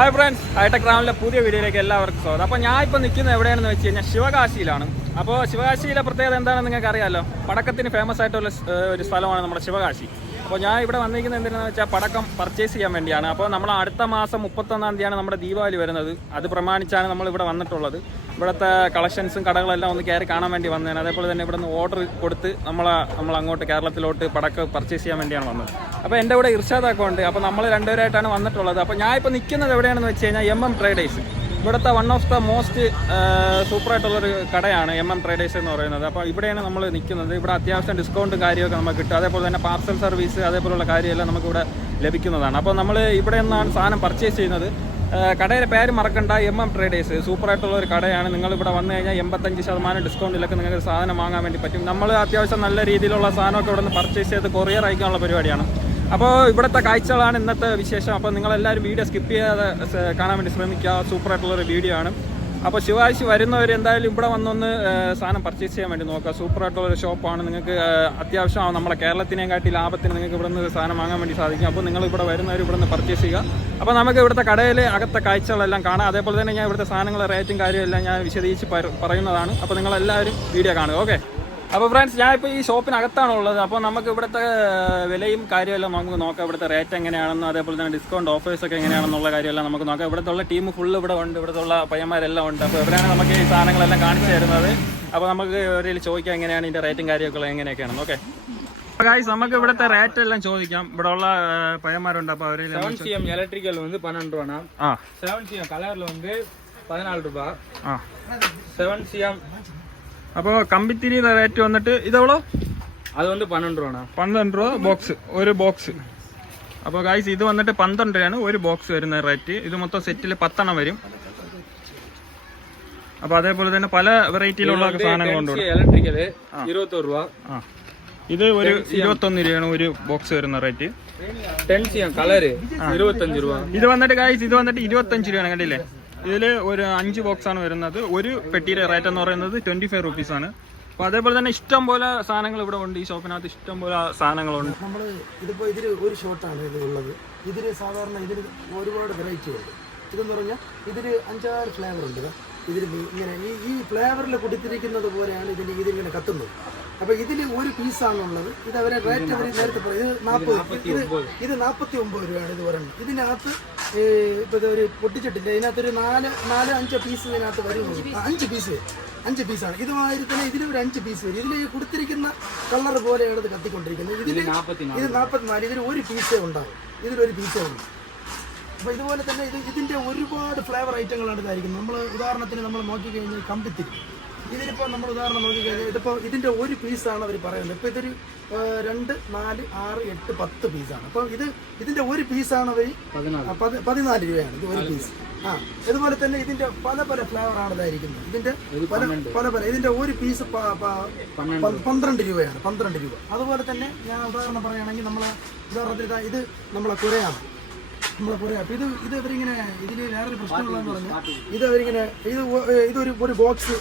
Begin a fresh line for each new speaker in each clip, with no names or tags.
Hi friends hi tech റാമിലെ പുതിയ വീഡിയോയിലേക്ക് എല്ലാവർക്കും സ്വാഗതം. അപ്പോൾ ഞാൻ ഇപ്പോൾ നിൽക്കുന്നത് എവിടെയാണെന്ന് വെച്ച് കഴിഞ്ഞാൽ ശിവകാശിയിലാണ്. അപ്പോൾ ശിവകാശിയിലെ പ്രത്യേകത എന്താണെന്ന് നിങ്ങൾക്ക് അറിയാമല്ലോ പടക്കത്തിന് ഫേമസ് ആയിട്ടുള്ള ഒരു സ്ഥലമാണ് നമ്മുടെ ശിവകാശി. അപ്പോൾ ഞാൻ ഇവിടെ വന്നിരിക്കുന്നത് എന്തിനാണെന്ന് വെച്ചാൽ പടക്കം പർച്ചേസ് ചെയ്യാൻ വേണ്ടിയാണ്. അപ്പോൾ നമ്മൾ അടുത്ത മാസം മുപ്പത്തൊന്നാം തീയതിയാണ് നമ്മുടെ ദീപാവലി വരുന്നത്. അത് പ്രമാണിച്ചാണ് നമ്മൾ ഇവിടെ വന്നിട്ടുള്ളത്. ഇവിടുത്തെ കളക്ഷൻസും കടകളെല്ലാം ഒന്ന് കയറി കാണാൻ വേണ്ടി വന്നതാണ്. അതേപോലെ തന്നെ ഇവിടെ നിന്ന് ഓർഡർ കൊടുത്ത് നമ്മൾ നമ്മൾ അങ്ങോട്ട് കേരളത്തിലോട്ട് പടക്കം പർച്ചേസ് ചെയ്യാൻ വേണ്ടിയാണ് വന്നത്. അപ്പോൾ എന്റെ കൂടെ ഇർഷാദ് അക്കൗണ്ട് അപ്പോൾ നമ്മൾ രണ്ടുപേരായിട്ടാണ് വന്നിട്ടുള്ളത്. അപ്പോൾ ഞാൻ ഇപ്പോൾ നിൽക്കുന്നത് എവിടെയാണെന്ന് വെച്ച് കഴിഞ്ഞാൽ എം എം ട്രേഡേഴ്സ് ഇവിടുത്തെ വൺ ഓഫ് ദ മോസ്റ്റ് സൂപ്പറായിട്ടുള്ളൊരു കടയാണ് എം എം ട്രേഡേഴ്സ് എന്ന് പറയുന്നത്. അപ്പോൾ ഇവിടെയാണ് നമ്മൾ നിൽക്കുന്നത് ഇവിടെ അത്യാവശ്യം ഡിസ്കൗണ്ട് കാര്യമൊക്കെ നമുക്ക് കിട്ടും. അതേപോലെ തന്നെ പാർസൽ സർവീസ് അതേപോലുള്ള കാര്യമെല്ലാം നമുക്കിവിടെ ലഭിക്കുന്നതാണ്. അപ്പോൾ നമ്മൾ ഇവിടെ നിന്നാണ് സാധനം പർച്ചേസ് ചെയ്യുന്നത്. കടയുടെ പേര് മറക്കണ്ട. എം എം ട്രേഡേഴ്സ് സൂപ്പറായിട്ടുള്ള ഒരു കടയാണ്. നിങ്ങൾ ഇവിടെ വന്നു കഴിഞ്ഞാൽ എൺപത്തഞ്ച് ശതമാനം ഡിസ്കൗണ്ടിലൊക്കെ നിങ്ങൾക്ക് സാധനം വാങ്ങാൻ വേണ്ടി പറ്റും. നമ്മൾ അത്യാവശ്യം നല്ല രീതിയിലുള്ള സാധനമൊക്കെ ഇവിടെ നിന്ന് പർച്ചേസ് ചെയ്ത് കൊറിയർ അയക്കാനുള്ള പരിപാടിയാണ്. അപ്പോൾ ഇവിടുത്തെ കാഴ്ചകളാണ് ഇന്നത്തെ വിശേഷം. അപ്പോൾ നിങ്ങളെല്ലാവരും വീഡിയോ സ്കിപ്പ് ചെയ്യാതെ കാണാൻ വേണ്ടി ശ്രമിക്കുക. സൂപ്പർ സൂപ്പറായിട്ടുള്ളൊരു വീഡിയോ ആണ്. അപ്പോൾ ശിവാശി വരുന്നവർ എന്തായാലും ഇവിടെ വന്നൊന്ന് സാധനം പർച്ചേസ് ചെയ്യാൻ വേണ്ടി നോക്കുക. സൂപ്പർ സൂപ്പറായിട്ടുള്ളൊരു ഷോപ്പാണ് നിങ്ങൾക്ക് അത്യാവശ്യം നമ്മുടെ കേരളത്തിനെയും കാട്ടി ലാഭത്തിന് നിങ്ങൾക്ക് ഇവിടെ നിന്ന് സാധനം വാങ്ങാൻ വേണ്ടി സാധിക്കും. അപ്പോൾ നിങ്ങൾ ഇവിടെ വരുന്നവർ ഇവിടെ നിന്ന് പർച്ചേസ് ചെയ്യുക. അപ്പോൾ നമുക്ക് ഇവിടുത്തെ കടയിൽ അകത്തെ കാഴ്ചകളെല്ലാം കാണാം. അതേപോലെ തന്നെ ഞാൻ ഇവിടുത്തെ സാധനങ്ങളുടെ റേറ്റും കാര്യമെല്ലാം ഞാൻ വിശദീകരിച്ച് പറ- പറയുന്നതാണ്. അപ്പോൾ നിങ്ങളെല്ലാവരും വീഡിയോ കാണുക. ഓക്കെ അപ്പോൾ ഫ്രണ്ട്സ് ഞാൻ ഇപ്പോൾ ഈ ഷോപ്പിനകത്താണ് ഉള്ളത് അപ്പോൾ നമുക്ക് ഇവിടുത്തെ ഏഹ്, വിലയും കാര്യമെല്ലാം നമുക്ക് നോക്കാം ഇവിടുത്തെ റേറ്റ് എങ്ങനെയാണെന്നും അതേപോലെ തന്നെ ഡിസ്കൗണ്ട് ഓഫേഴ്സ് ഒക്കെ എങ്ങനെയാണെന്നുള്ള കാര്യമെല്ലാം നമുക്ക് നോക്കാം ഇവിടുത്തെ ഉള്ള ടീം ഫുള്ള് ഇവിടെ ഉണ്ട് ഇവിടുത്തെ ഉള്ള പയ്യന്മാരെല്ലാം ഉണ്ട് അപ്പോൾ ഇവരാണ് നമുക്ക് ഈ സാധനങ്ങളെല്ലാം കാണിച്ചു തരുന്നത് അപ്പോൾ നമുക്ക് ഇവരിൽ ചോദിക്കാം എങ്ങനെയാണ് ഇതിൻ്റെ റേറ്റും കാര്യമൊക്കെ എങ്ങനെയൊക്കെയാണെന്ന് ഓക്കെ ഗായ്സ് നമുക്ക് ഇവിടുത്തെ റേറ്റ് എല്ലാം ചോദിക്കാം ഇവിടെ ഉള്ള ഏഹ്, പയ്യന്മാരുണ്ട് അപ്പോൾ അവരിൽ
செவன் சிஎம் எலக்ட்ரிக்கல் வந்து பன்னெண்டு ரூபாண்ணா
ആ
செவன் சிஎம் கலர்ல வந்து பதினாலு ரூபாய்
ആ
செவன் சிஎம்
അപ്പോൾ കമ്പിത്തിരിയുടെ റേറ്റ് വന്നിട്ട് ഇതെവളോ
அது வந்து பன்னெண்டு ரூபாண்ணா
പന്ത്രണ്ട് രൂപ ബോക്സ് ഒരു ബോക്സ് അപ്പോൾ ഗായ്സ് ഇത് വന്നിട്ട് പന്ത്രണ്ട് രൂപയാണ് ഒരു ബോക്സ് വരുന്ന റേറ്റ് ഇത് മൊത്തം സെറ്റിൽ പത്തെണ്ണം വരും അപ്പോൾ അതേപോലെ തന്നെ പല വെറൈറ്റിയിലുള്ള സാധനങ്ങളുണ്ട് ഇവിടെ
எலக்ட்ரிக்கல் இருபத்தோரு ரூபா
ആ ഇത് ഒരു ഇരുപത്തൊന്ന് രൂപയാണ് ഒരു ബോക്സ് വരുന്ന റേറ്റ്
டென் சிஎம் கலரு இருபத்தஞ்சு ரூபா
ഇത് വന്നിട്ട് ഗായ്സ് ഇത് വന്നിട്ട് ഇരുപത്തഞ്ച് രൂപയാണ് കണ്ടില്ലേ ഇതിൽ ഒരു അഞ്ച് ബോക്സ് ആണ് വരുന്നത്. ഒരു പെട്ടിയുടെ റേറ്റ് എന്ന് പറയുന്നത് ട്വന്റി ഫൈവ് റുപ്പീസ് ആണ്. അപ്പോൾ അതേപോലെ തന്നെ ഇഷ്ടം പോലെ സാധനങ്ങൾ ഇവിടെ ഉണ്ട്. ഈ ഷോപ്പിനകത്ത് ഇഷ്ടം പോലെ സാധനങ്ങളുണ്ട്.
നമ്മൾ ഇതിപ്പോൾ ഇതിൽ ഒരു ഷോട്ടാണ് ഇത് ഉള്ളത്. ഇതിൽ സാധാരണ ഇതിൽ ഒരുപാട് വെറൈറ്റി ഉണ്ട്. ഇതെന്ന് പറഞ്ഞാൽ ഇതിൽ അഞ്ചാറ് ഫ്ലേവർ ഉണ്ട്. ഇതിൽ ഇങ്ങനെ ഈ ഈ ഫ്ലേവറിൽ കൊടുത്തിരിക്കുന്നത് പോലെയാണ് ഇതിൽ ഇതിങ്ങനെ കത്തുന്നത്. അപ്പോൾ ഇതിൽ ഒരു പീസാണുള്ളത് ഇത് അവരെ റേറ്റ് അവർ നേരത്തെ പറയും ഇത് നാൽപ്പത് ഇത് ഇത് നാൽപ്പത്തി ഒമ്പത് രൂപയാണ് ഇത് പറയുന്നത്. ഇതിനകത്ത് ഇപ്പോൾ ഒരു പൊട്ടിച്ചിട്ടില്ല? ഇതിനകത്തൊരു നാല് നാല് അഞ്ച് പീസ് ഇതിനകത്ത് വരും. അഞ്ച് പീസ് അഞ്ച് പീസാണ് ഇതുമാതിരി തന്നെ ഇതിൽ ഒരു അഞ്ച് പീസ് വരും. ഇതിൽ കൊടുത്തിരിക്കുന്ന കളർ പോലെയാണ് ഇത് കത്തിക്കൊണ്ടിരിക്കുന്നത്. ഇതിൽ ഇത് നാൽപ്പത്തിനാല് ഇതിൽ ഒരു പീസേ ഉണ്ടാവും. ഇതിലൊരു പീസേ ഉണ്ട്. അപ്പോൾ ഇതുപോലെ തന്നെ ഇത് ഇതിന്റെ ഒരുപാട് ഫ്ലേവർ ഐറ്റങ്ങളാണ് ഇതായിരിക്കുന്നത്. നമ്മൾ ഉദാഹരണത്തിന് നമ്മൾ നോക്കിക്കഴിഞ്ഞാൽ കമ്പിത്തിരി. ഇതിലിപ്പോൾ നമ്മൾ ഉദാഹരണം നോക്കിക്കഴിഞ്ഞാൽ ഇതിപ്പോൾ ഇതിന്റെ ഒരു പീസാണ് അവർ പറയുന്നത്. ഇപ്പോൾ ഇതൊരു രണ്ട് നാല് ആറ് എട്ട് പത്ത് പീസാണ് അപ്പോൾ ഇത് ഇതിന്റെ ഒരു പീസാണ് അവർ പതിനാല്. രൂപയാണ് ഇത് ഒരു പീസ് ആ ഇതുപോലെ തന്നെ ഇതിന്റെ പല പല ഫ്ലേവറാണ് ഇതായിരിക്കുന്നത്. ഇതിന്റെ പല പല പല ഇതിന്റെ ഒരു പീസ് പന്ത്രണ്ട്. രൂപയാണ് പന്ത്രണ്ട് രൂപ. അതുപോലെ തന്നെ ഞാൻ ഉദാഹരണം പറയുകയാണെങ്കിൽ നമ്മൾ ഉദാഹരണത്തിന് ഇത് നമ്മളെ കുരയാണ്. നമ്മളെ പറയാം. അപ്പോൾ ഇത് ഇത് ഇവരിങ്ങനെ ഇതിൽ വേറൊരു പ്രശ്നമുള്ളതെന്ന് പറഞ്ഞാൽ ഇത് അവരിങ്ങനെ ഇത് ഇതൊരു ഒരു ബോക്സ്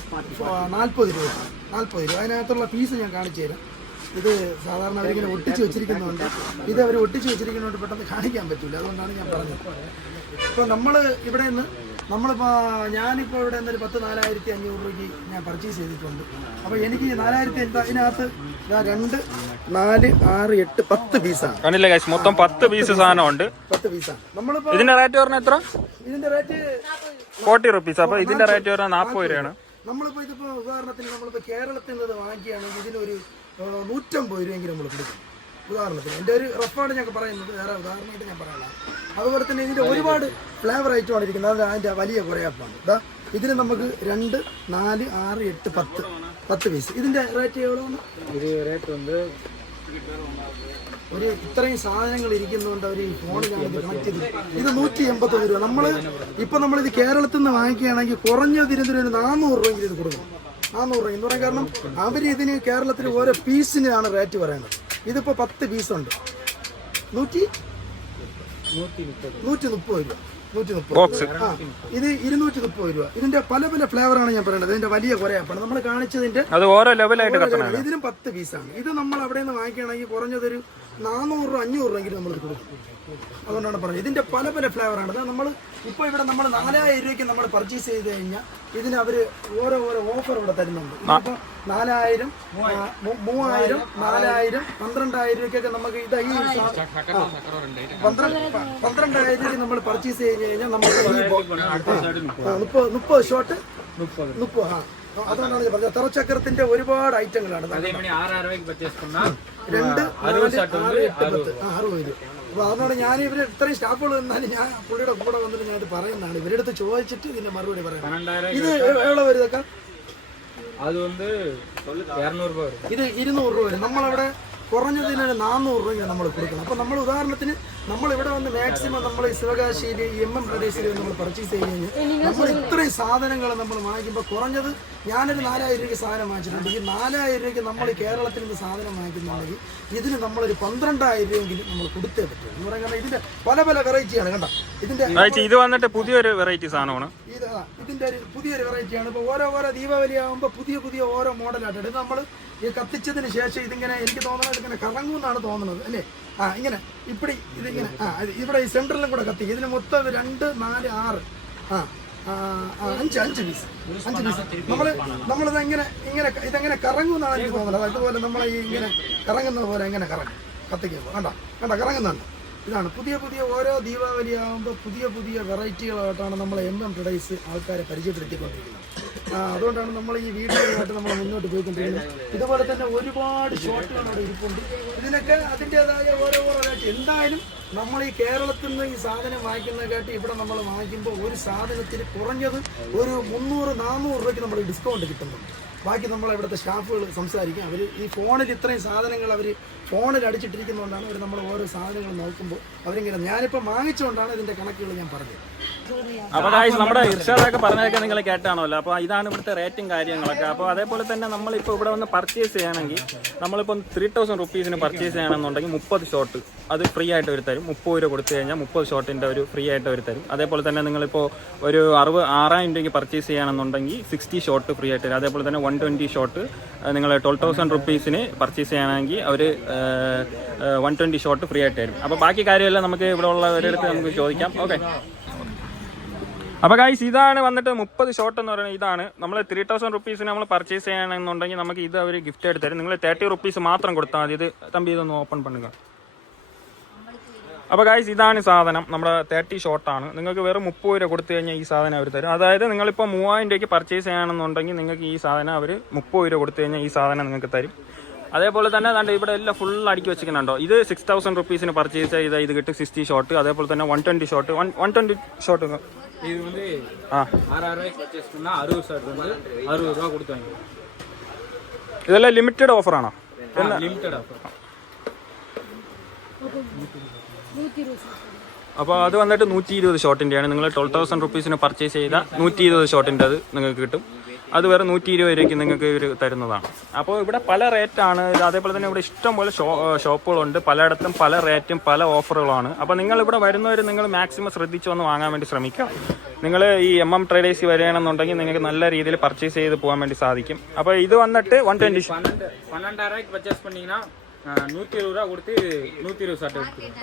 നാൽപ്പത് രൂപ നാൽപ്പത് രൂപ. അതിനകത്തുള്ള പീസ് ഞാൻ കാണിച്ചു തരാം. ഇത് സാധാരണ അവരിങ്ങനെ ഒട്ടിച്ച് വെച്ചിരിക്കുന്നുണ്ട് ഇത് അവർ ഒട്ടിച്ച് വെച്ചിരിക്കുന്നതുകൊണ്ട് പെട്ടെന്ന് കാണിക്കാൻ പറ്റില്ല അതുകൊണ്ടാണ് ഞാൻ പറഞ്ഞത്. ഇപ്പോൾ നമ്മൾ ഇവിടെ നിന്ന് നമ്മളിപ്പോൾ ഞാനിപ്പോൾ ഇവിടെ നിന്ന് ഒരു പത്ത് നാലായിരത്തി അഞ്ഞൂറ് രൂപയ്ക്ക് ഞാൻ പർച്ചേസ് ചെയ്തിട്ടുണ്ട്. അപ്പോൾ എനിക്ക് നാലായിരത്തി ഇതാ രണ്ട് നാല് ആറ് എട്ട് പത്ത് പീസാണ്
കണ്ടില്ലേ കാശ് മൊത്തം പത്ത് പീസ് സാധനം ഉണ്ട്.
പത്ത് പീസാണ് നമ്മളിപ്പോൾ
ഇതിന്റെ റേറ്റ് പറഞ്ഞാൽ എത്ര?
ഇതിന്റെ റേറ്റ്
ഫോർട്ടി റുപ്പീസ് അപ്പോൾ ഇതിന്റെ റേറ്റ് പറഞ്ഞാൽ നാൽപ്പത് രൂപയാണ്.
നമ്മളിപ്പോൾ ഇതിപ്പോൾ ഉദാഹരണത്തിന് നമ്മളിപ്പോൾ കേരളത്തിൽ നിന്ന് വാങ്ങിക്കുകയാണെങ്കിൽ ഇതിനൊരു നൂറ്റമ്പത് രൂപയെങ്കിലും നമ്മൾ കൊടുക്കും. ഉദാഹരണത്തിന് എന്റെ ഒരു റഫാണ് ഞാൻ പറയുന്നത് വേറെ ഉദാഹരണമായിട്ട് ഞാൻ പറയാം അതുപോലെ തന്നെ ഇതിന്റെ ഒരുപാട് ഫ്ലേവർ ഐറ്റമാണ് ഇരിക്കുന്നത്. അതിന്റെ വലിയ കുറേ അപ്പാണ് ഇതാ ഇതിന് നമുക്ക് രണ്ട് നാല് ആറ് എട്ട് പത്ത് പത്ത് പീസ് ഇതിന്റെ റേറ്റ്
എവിടെയാണ്
ഒരു ഇത്രയും സാധനങ്ങൾ ഇരിക്കുന്നതുകൊണ്ട് അവർ ഈ ഫോൺ കണക്ട് ചെയ്ത് ഇത് നൂറ്റി എൺപത്തൊന്ന് രൂപ. നമ്മൾ ഇപ്പം നമ്മളിത് കേരളത്തിൽ നിന്ന് വാങ്ങിക്കുകയാണെങ്കിൽ കുറഞ്ഞത് ഇരുന്നൊരു നാനൂറ് രൂപയെങ്കിലും ഇത് കൊടുക്കണം. നാനൂറ് രൂപ എന്ന് പറയാൻ കാരണം അവർ ഇതിന് കേരളത്തിൽ ഓരോ പീസിനാണ് റേറ്റ് പറയുന്നത് ഇതിപ്പോൾ പത്ത് പീസുണ്ട്. നൂറ്റി? നൂറ്റി മുപ്പത് രൂപ. നൂറ്റി മുപ്പത് ആ ഇത് ഇരുന്നൂറ്റി മുപ്പത് രൂപ. ഇതിന്റെ പല പല ഫ്ലേവറാണ് ഞാൻ പറയുന്നത്. ഇതിന്റെ വലിയ കുറയാപ്പാണ് നമ്മൾ കാണിച്ചതിന്റെ ഇതിനും പത്ത് പീസാണ്. ഇത് നമ്മൾ അവിടെ നിന്ന് വാങ്ങിക്കുകയാണെങ്കിൽ കുറഞ്ഞതൊരു നാനൂറ് രൂപ അഞ്ഞൂറ് രൂപയെങ്കിലും നമ്മൾ എടുത്തു കൊടുക്കും അതുകൊണ്ടാണ് പറഞ്ഞത്. ഇതിന്റെ പല പല ഫ്ലേവറാണ് അതായത് നമ്മൾ ഇപ്പോൾ ഇവിടെ നമ്മൾ നാലായിരം രൂപയ്ക്ക് നമ്മൾ പർച്ചേസ് ചെയ്ത് കഴിഞ്ഞാൽ ഇതിന് അവർ ഓരോ ഓരോ ഓഫർ ഇവിടെ തരുന്നുണ്ട്. ഇപ്പോൾ നാലായിരം മൂവായിരം നാലായിരം പന്ത്രണ്ടായിരം രൂപയ്ക്കൊക്കെ നമുക്ക് ഇത് ഈ പന്ത്രണ്ടായിരം രൂപയ്ക്ക് നമ്മൾ പർച്ചേസ് ചെയ്ത് കഴിഞ്ഞാൽ നമുക്ക് ഈ മുപ്പത് മുപ്പത് ഷോട്ട് മുപ്പത് ആ. അതാണ് പറഞ്ഞത്. തറച്ചക്രത്തിന്റെ ഒരുപാട് ഐറ്റങ്ങളാണ് രണ്ട് അപ്പൊ അതുകൊണ്ട് ഞാൻ ഇവർ ഇത്രയും സ്റ്റാഫുകൾ നിന്നാലും ഞാൻ പുള്ളിയുടെ കൂടെ വന്നിട്ട് ഞാൻ പറയുന്നതാണ്. ഇവരെടുത്ത് ചോദിച്ചിട്ട് ഇതിന്റെ മറുപടി പറയാം. ഇത് എവിടെ
വരുതൊക്കെ അത് വന്ന് രൂപ
ഇത് ഇരുന്നൂറ് രൂപ വരും. നമ്മളവിടെ കുറഞ്ഞതിന് നാനൂറ് രൂപയാണ് നമ്മൾ കൊടുക്കുന്നത്. അപ്പോൾ നമ്മൾ ഉദാഹരണത്തിന് നമ്മൾ ഇവിടെ വന്ന് മാക്സിമം നമ്മൾ ശിവകാശിയിൽ എം എം പ്രദേശിൽ നമ്മൾ പർച്ചേസ് ചെയ്ത് കഴിഞ്ഞാൽ നമ്മൾ ഇത്രയും സാധനങ്ങൾ നമ്മൾ വാങ്ങിക്കുമ്പോൾ കുറഞ്ഞത് ഞാനൊരു നാലായിരം രൂപയ്ക്ക് സാധനം വാങ്ങിച്ചിട്ടുണ്ട് ഈ നാലായിരം രൂപയ്ക്ക് നമ്മൾ കേരളത്തിൽ നിന്ന് സാധനം വാങ്ങിക്കുന്നുണ്ടെങ്കിൽ ഇതിന് നമ്മളൊരു പന്ത്രണ്ടായിരം രൂപയെങ്കിലും നമ്മൾ കൊടുത്തേ പറ്റും. എന്ന് പറയുന്നത് ഇതിന്റെ പല പല വെറൈറ്റിയാണ് കണ്ട? ഇതിന്റെ
ഇത് വന്നിട്ട് പുതിയൊരു വെറൈറ്റി സാധനമാണ്.
ഇത് ഇതിന്റെ ഒരു പുതിയൊരു വെറൈറ്റിയാണ്. ഇപ്പോൾ ഓരോ ഓരോ ദീപാവലി ആകുമ്പോൾ പുതിയ പുതിയ ഓരോ മോഡലായിട്ട് ഇത് നമ്മൾ ഈ കത്തിച്ചതിന് ശേഷം ഇതിങ്ങനെ എനിക്ക് തോന്നുന്നത് ഇതിങ്ങനെ കറങ്ങുമെന്നാണ് തോന്നുന്നത് അല്ലേ? ആ ഇങ്ങനെ ഇപ്പടി ഇതിങ്ങനെ ആ ഇവിടെ ഈ സെന്ററിലും കൂടെ കത്തി. ഇതിന് മൊത്തം രണ്ട് നാല് ആറ് ആ, അഞ്ച് അഞ്ച് പീസ് അഞ്ച് പീസ് നമ്മൾ നമ്മളിത് ഇങ്ങനെ ഇങ്ങനെ ഇതെങ്ങനെ കറങ്ങുമെന്നാണ് എനിക്ക് തോന്നുന്നത്. അതുപോലെ നമ്മൾ ഈ ഇങ്ങനെ കറങ്ങുന്നത് പോലെ എങ്ങനെ കറങ്ങും? കത്തിക്കുമ്പോൾ കണ്ട? കണ്ട? കറങ്ങുന്നുണ്ട്. ഇതാണ് പുതിയ പുതിയ ഓരോ ദീപാവലി ആകുമ്പോൾ പുതിയ പുതിയ വെറൈറ്റികളായിട്ടാണ് നമ്മൾ എം എം ടുഡേസ് ആൾക്കാരെ പരിചയപ്പെടുത്തിക്കൊണ്ടിരിക്കുന്നത്. അതുകൊണ്ടാണ് നമ്മൾ ഈ വീഡിയോയുമായിട്ട് നമ്മൾ മുന്നോട്ട് പോയിക്കൊണ്ടിരിക്കുന്നത്. ഇതുപോലെ തന്നെ ഒരുപാട് ഷോട്ടുകൾ അവിടെ ഇരിപ്പുണ്ട്. ഇതിനൊക്കെ അതിന്റെതായ ഓരോ ഓരോ റേറ്റ് എന്തായാലും നമ്മൾ ഈ കേരളത്തിൽ നിന്ന് ഈ സാധനം വാങ്ങിക്കുന്ന കേട്ട് ഇവിടെ നമ്മൾ വാങ്ങിക്കുമ്പോൾ ഒരു സാധനത്തിന് കുറഞ്ഞത് ഒരു മുന്നൂറ് നാനൂറ് രൂപയ്ക്ക് നമ്മൾ ഡിസ്കൗണ്ട് കിട്ടുന്നുണ്ട്. ബാക്കി നമ്മൾ ഇവിടുത്തെ സ്റ്റാഫുകൾ സംസാരിക്കും. അവർ ഈ ഫോണിൽ ഇത്രയും സാധനങ്ങൾ അവർ ഫോണിൽ അടിച്ചിട്ടിരിക്കുന്നതുകൊണ്ടാണ് അവർ നമ്മൾ ഓരോ സാധനങ്ങൾ നോക്കുമ്പോൾ അവരിങ്ങനെ ഞാനിപ്പോൾ വാങ്ങിച്ചുകൊണ്ടാണ് ഇതിന്റെ കണക്കുകൾ ഞാൻ പറഞ്ഞത്.
അപ്പൊ ഗായ്സ് നമ്മുടെ ഇർഷാദൊക്കെ പറഞ്ഞതൊക്കെ നിങ്ങൾ കേട്ടാണല്ലോ. അപ്പോൾ ഇതാണ് ഇവിടുത്തെ റേറ്റും കാര്യങ്ങളൊക്കെ. അപ്പോൾ അതേപോലെ തന്നെ നമ്മളിപ്പോൾ ഇവിടെ വന്ന് പർച്ചേസ് ചെയ്യണമെങ്കിൽ നമ്മളിപ്പോ ത്രീ തൗസൻഡ് റുപ്പീസിന് പർച്ചേസ് ചെയ്യണമെന്നുണ്ടെങ്കിൽ മുപ്പത് ഷോട്ട് അത് ഫ്രീ ആയിട്ട് അവർ തരും. മുപ്പത് രൂപ കൊടുത്തു കഴിഞ്ഞാൽ മുപ്പത് ഷോട്ടിന്റെ ഒരു ഫ്രീ ആയിട്ട് അവർ തരും. അതേപോലെ തന്നെ നിങ്ങളിപ്പോൾ ഒരു അറുപത് ആറായിരം രൂപയ്ക്ക് പർച്ചേസ് ചെയ്യണമെന്നുണ്ടെങ്കിൽ സിക്സ്റ്റി ഷോട്ട് ഫ്രീ ആയിട്ട് തരും. അതേപോലെ തന്നെ വൺ ട്വന്റി ഷോട്ട് നിങ്ങൾ ട്വൽവ് തൗസൻഡ് റുപ്പീസിന് പർച്ചേസ് ചെയ്യണമെങ്കിൽ അവർ വൺ ട്വന്റി ഷോട്ട് ഫ്രീ ആയിട്ട് തരും. അപ്പോൾ ബാക്കി കാര്യമെല്ലാം നമുക്ക് ഇവിടെ ഉള്ളവരുടെ നമുക്ക് ചോദിക്കാം. ഓക്കെ അപ്പോൾ ഗൈസ് ഇതാണ് വന്നിട്ട് മുപ്പത് ഷോട്ട് എന്ന് പറയുന്നത്. ഇതാണ്. നമ്മൾ ത്രീ തൗസൻഡ് റുപ്പീസിന് നമ്മൾ പർച്ചേസ് ചെയ്യണമെന്നുണ്ടെങ്കിൽ നമുക്ക് ഇത് അവർ ഗിഫ്റ്റ് ആയിട്ട് തരും. നിങ്ങൾ തേർട്ടി റുപ്പീസ് മാത്രം കൊടുത്താൽ മതി. ഇത് തമ്പി ഇതൊന്ന് ഓപ്പൺ പണുക. അപ്പോൾ ഗൈസ് ഇതാണ് സാധനം. നമ്മുടെ തേർട്ടി ഷോട്ടാണ് നിങ്ങൾക്ക് വെറും മുപ്പത് രൂപ കൊടുത്തു കഴിഞ്ഞാൽ ഈ സാധനം അവർ തരും. അതായത് നിങ്ങളിപ്പോൾ മൂവായിരം രൂപയ്ക്ക് പർച്ചേസ് ചെയ്യണമെന്നുണ്ടെങ്കിൽ നിങ്ങൾക്ക് ഈ സാധനം അവർ മുപ്പത് രൂപ കൊടുത്തു കഴിഞ്ഞാൽ ഈ സാധനം നിങ്ങൾക്ക് തരും. അതേപോലെ തന്നെ കണ്ട് ഇവിടെ എല്ലാം ഫുൾ അടുക്കി വെച്ചിരിക്കുന്നുണ്ടോ? ഇത് സിക്സ് തൗസൻഡ് റുപ്പീസിന് പർച്ചേസ് ചെയ്താൽ ഇത് കിട്ടും സിക്സ്റ്റി ഷോട്ട് അതേപോലെ തന്നെ one twenty shot one one twenty shot
இது வந்து
ആ
ஆறாயிரம் ரூபாய்க்கு பர்ச்சேஸ் பண்ணா அறுபது ஷர்ட் வந்து அறுபது ரூபா கொடுத்து வாங்கிக்கலாம்
ഇതെല്ലാം ലിമിറ്റഡ് ഓഫറാണോ
லிமிட்டட் ஆஃபர்
അപ്പോൾ അത് വന്നിട്ട് നൂറ്റി ഇരുപത് ഷോട്ടിൻ്റെയാണ് നിങ്ങൾ ട്വൽവ് തൗസൻഡ് റുപ്പീസിന് പർച്ചേസ് ചെയ്താൽ നൂറ്റി ഇരുപത് ഷോട്ടിൻ്റെ അത് നിങ്ങൾക്ക് കിട്ടും അത് വേറെ നൂറ്റി ഇരുപത് രൂപയ്ക്ക് നിങ്ങൾക്ക് ഇവർ തരുന്നതാണ് അപ്പോൾ ഇവിടെ പല റേറ്റാണ് അതേപോലെ തന്നെ ഇവിടെ ഇഷ്ടം പോലെ ഷോ ഷോപ്പുകളുണ്ട് പലയിടത്തും പല റേറ്റും പല ഓഫറുകളാണ് അപ്പോൾ നിങ്ങൾ ഇവിടെ വരുന്നവർ നിങ്ങൾ മാക്സിമം ശ്രദ്ധിച്ച് വന്ന് വാങ്ങാൻ വേണ്ടി ശ്രമിക്കുക നിങ്ങൾ ഈ എം എം ട്രേഡേഴ്സ് വരികയാണെന്നുണ്ടെങ്കിൽ നിങ്ങൾക്ക് നല്ല രീതിയിൽ പർച്ചേസ് ചെയ്ത് പോകാൻ വേണ്ടി സാധിക്കും അപ്പോൾ ഇത് വന്നിട്ട് വൺ ട്വൻറ്റി
பன்னெண்டு பன்னெண்டாயிரம் ரூபாய்க்கு നൂറ്റി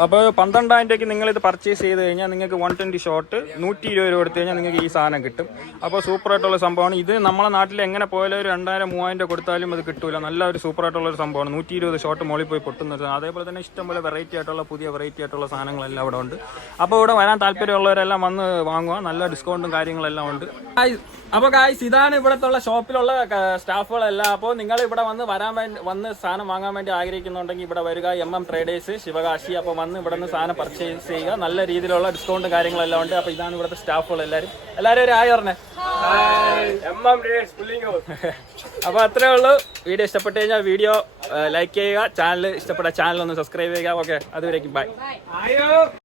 അപ്പോൾ പന്ത്രണ്ടായിരം രൂപയ്ക്ക് നിങ്ങൾ ഇത് പർച്ചേസ് ചെയ്ത് കഴിഞ്ഞാൽ നിങ്ങൾക്ക് വൺ ട്വന്റി ഷോർട്ട് നൂറ്റി ഇരുപത് രൂപ കൊടുത്തു കഴിഞ്ഞാൽ നിങ്ങൾക്ക് ഈ സാധനം കിട്ടും. അപ്പോൾ സൂപ്പറായിട്ടുള്ള സംഭവമാണ്. ഇത് നമ്മളെ നാട്ടിൽ എങ്ങനെ പോയാലും ഒരു രണ്ടായിരം മൂവായിരം രൂപ കൊടുത്താലും അത് കിട്ടൂല. നല്ല ഒരു സൂപ്പറായിട്ടുള്ള ഒരു സംഭവമാണ്. നൂറ്റി ഇരുപത് ഷോർട്ട് മോളിൽ പോയി പൊട്ടുന്നത് അതേപോലെ തന്നെ ഇഷ്ടംപോലെ വെറൈറ്റി ആയിട്ടുള്ള പുതിയ വെറൈറ്റി ആയിട്ടുള്ള സാധനങ്ങളെല്ലാം അവിടെ ഉണ്ട്. അപ്പോൾ ഇവിടെ വരാൻ താല്പര്യമുള്ളവരെല്ലാം വന്ന് വാങ്ങുക. നല്ല ഡിസ്കൗണ്ടും കാര്യങ്ങളെല്ലാം ഉണ്ട്. അപ്പോൾ ഗായ്സ് ഇതാണ് ഇവിടത്തുള്ള ഷോപ്പിലുള്ള സ്റ്റാഫുകളെല്ലാം അപ്പോൾ നിങ്ങൾ ഇവിടെ വന്ന് വരാൻ വേണ്ടി വന്ന് സാധനം വാങ്ങാൻ വേണ്ടി ആഗ്രഹിക്കുന്ന ആഗ്രഹിക്കുന്നുണ്ടെങ്കിൽ ഇവിടെ വരിക. എം എം ട്രേഡേഴ്സ് ശിവകാശി അപ്പോൾ വന്ന് ഇവിടെ നിന്ന് സാധനം പർച്ചേസ് ചെയ്യുക. നല്ല രീതിയിലുള്ള ഡിസ്കൗണ്ട് കാര്യങ്ങളെല്ലാം ഉണ്ട്. അപ്പോൾ ഇതാണ് ഇവിടുത്തെ സ്റ്റാഫുകൾ എല്ലാവരും. എല്ലാവരും ഒരു ആയി പറഞ്ഞേ. അപ്പോൾ അത്രേ ഉള്ളൂ. വീഡിയോ ഇഷ്ടപ്പെട്ട് കഴിഞ്ഞാൽ വീഡിയോ ലൈക്ക് ചെയ്യുക. ചാനൽ ഇഷ്ടപ്പെട്ട ചാനൽ ഒന്ന് സബ്സ്ക്രൈബ് ചെയ്യുക. ഓക്കെ അതുവരേക്കും. ബൈ